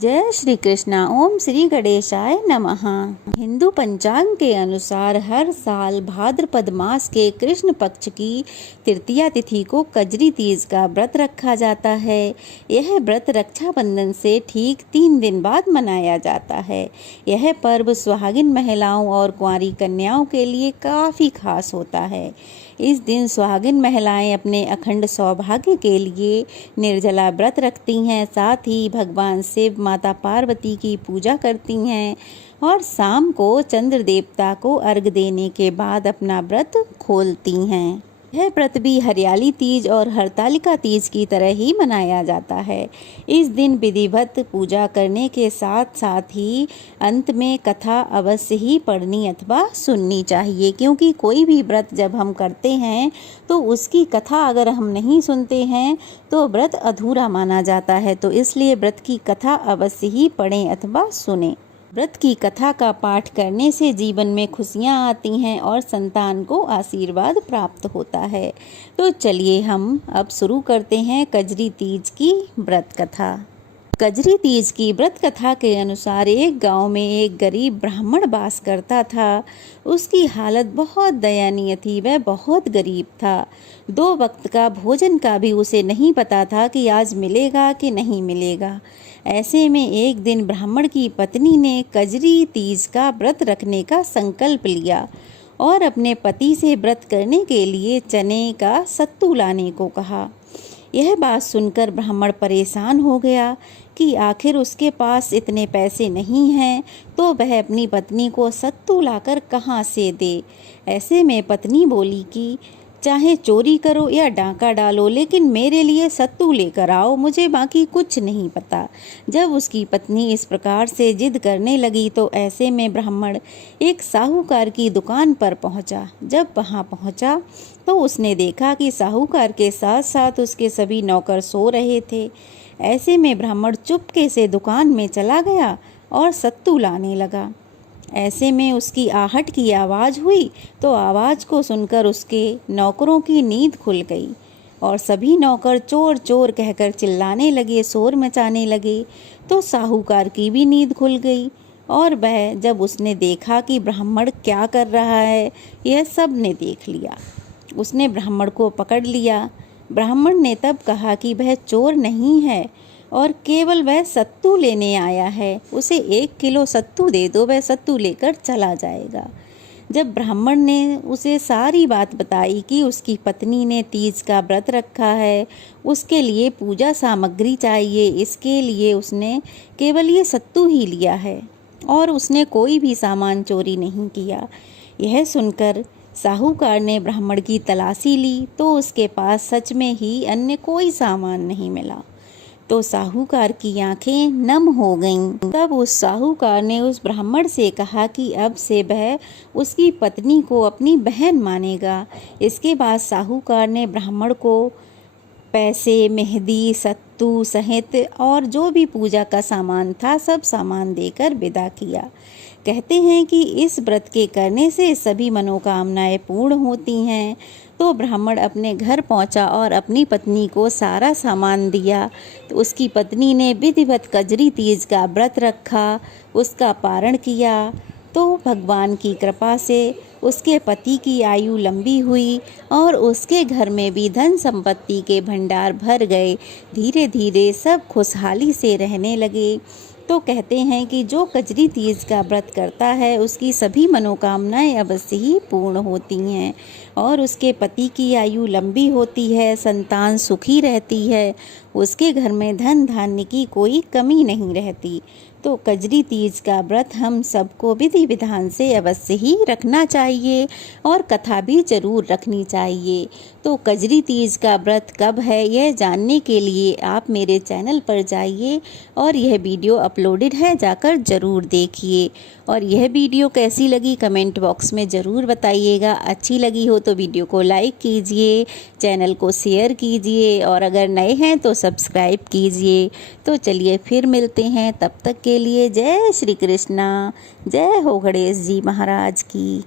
जय श्री कृष्णा। ओम श्री गणेशाय नमः। हिंदू पंचांग के अनुसार हर साल भाद्रपद मास के कृष्ण पक्ष की तृतीया तिथि को कजरी तीज का व्रत रखा जाता है। यह व्रत रक्षाबंधन से ठीक 3 दिन बाद मनाया जाता है। यह पर्व सुहागिन महिलाओं और कुंवारी कन्याओं के लिए काफ़ी खास होता है। इस दिन सुहागिन महिलाएं अपने अखंड सौभाग्य के लिए निर्जला व्रत रखती हैं, साथ ही भगवान शिव, माता पार्वती की पूजा करती हैं और शाम को चंद्र देवता को अर्घ्य देने के बाद अपना व्रत खोलती हैं। यह व्रत भी हरियाली तीज और हरतालिका तीज की तरह ही मनाया जाता है। इस दिन विधिवत पूजा करने के साथ साथ ही अंत में कथा अवश्य ही पढ़नी अथवा सुननी चाहिए, क्योंकि कोई भी व्रत जब हम करते हैं तो उसकी कथा अगर हम नहीं सुनते हैं तो व्रत अधूरा माना जाता है। तो इसलिए व्रत की कथा अवश्य ही पढ़ें अथवा सुनें। व्रत की कथा का पाठ करने से जीवन में खुशियाँ आती हैं और संतान को आशीर्वाद प्राप्त होता है। तो चलिए हम अब शुरू करते हैं कजरी तीज की व्रत कथा। कजरी तीज की व्रत कथा के अनुसार एक गांव में एक गरीब ब्राह्मण वास करता था। उसकी हालत बहुत दयनीय थी। वह बहुत गरीब था। 2 वक्त का भोजन का भी उसे नहीं पता था कि आज मिलेगा कि नहीं मिलेगा। ऐसे में एक दिन ब्राह्मण की पत्नी ने कजरी तीज का व्रत रखने का संकल्प लिया और अपने पति से व्रत करने के लिए चने का सत्तू लाने को कहा। यह बात सुनकर ब्राह्मण परेशान हो गया कि आखिर उसके पास इतने पैसे नहीं हैं तो वह अपनी पत्नी को सत्तू लाकर कहाँ से दे। ऐसे में पत्नी बोली कि चाहे चोरी करो या डांका डालो, लेकिन मेरे लिए सत्तू लेकर आओ, मुझे बाकी कुछ नहीं पता। जब उसकी पत्नी इस प्रकार से जिद करने लगी तो ऐसे में ब्राह्मण एक साहूकार की दुकान पर पहुंचा। जब वहां पहुंचा तो उसने देखा कि साहूकार के साथ साथ उसके सभी नौकर सो रहे थे। ऐसे में ब्राह्मण चुपके से दुकान में चला गया और सत्तू लाने लगा। ऐसे में उसकी आहट की आवाज़ हुई तो आवाज़ को सुनकर उसके नौकरों की नींद खुल गई और सभी नौकर चोर चोर कहकर चिल्लाने लगे, शोर मचाने लगे। तो साहूकार की भी नींद खुल गई और वह जब उसने देखा कि ब्राह्मण क्या कर रहा है, यह सब ने देख लिया। उसने ब्राह्मण को पकड़ लिया। ब्राह्मण ने तब कहा कि वह चोर नहीं है और केवल वह सत्तू लेने आया है। उसे 1 किलो सत्तू दे दो, वह सत्तू लेकर चला जाएगा। जब ब्राह्मण ने उसे सारी बात बताई कि उसकी पत्नी ने तीज का व्रत रखा है, उसके लिए पूजा सामग्री चाहिए, इसके लिए उसने केवल ये सत्तू ही लिया है और उसने कोई भी सामान चोरी नहीं किया। यह सुनकर साहूकार ने ब्राह्मण की तलाशी ली तो उसके पास सच में ही अन्य कोई सामान नहीं मिला। तो साहूकार की आंखें नम हो गईं। तब उस साहूकार ने उस ब्राह्मण से कहा कि अब से वह उसकी पत्नी को अपनी बहन मानेगा। इसके बाद साहूकार ने ब्राह्मण को पैसे, मेहंदी, सत्तू सहित और जो भी पूजा का सामान था सब सामान देकर विदा किया। कहते हैं कि इस व्रत के करने से सभी मनोकामनाएं पूर्ण होती हैं। तो ब्राह्मण अपने घर पहुंचा और अपनी पत्नी को सारा सामान दिया। तो उसकी पत्नी ने विधिवत कजरी तीज का व्रत रखा, उसका पारण किया। तो भगवान की कृपा से उसके पति की आयु लंबी हुई और उसके घर में भी धन संपत्ति के भंडार भर गए। धीरे धीरे सब खुशहाली से रहने लगे। तो कहते हैं कि जो कजरी तीज का व्रत करता है उसकी सभी मनोकामनाएं अवश्य ही पूर्ण होती हैं और उसके पति की आयु लंबी होती है, संतान सुखी रहती है, उसके घर में धन धान्य की कोई कमी नहीं रहती। तो कजरी तीज का व्रत हम सबको विधि विधान से अवश्य ही रखना चाहिए और कथा भी जरूर रखनी चाहिए। तो कजरी तीज का व्रत कब है यह जानने के लिए आप मेरे चैनल पर जाइए और यह वीडियो अपलोडेड है, जाकर ज़रूर देखिए। और यह वीडियो कैसी लगी कमेंट बॉक्स में ज़रूर बताइएगा। अच्छी लगी हो तो वीडियो को लाइक कीजिए, चैनल को शेयर कीजिए और अगर नए हैं तो सब्सक्राइब कीजिए। तो चलिए फिर मिलते हैं, तब तक के लिए जय श्री कृष्णा। जय हो गणेश जी महाराज की।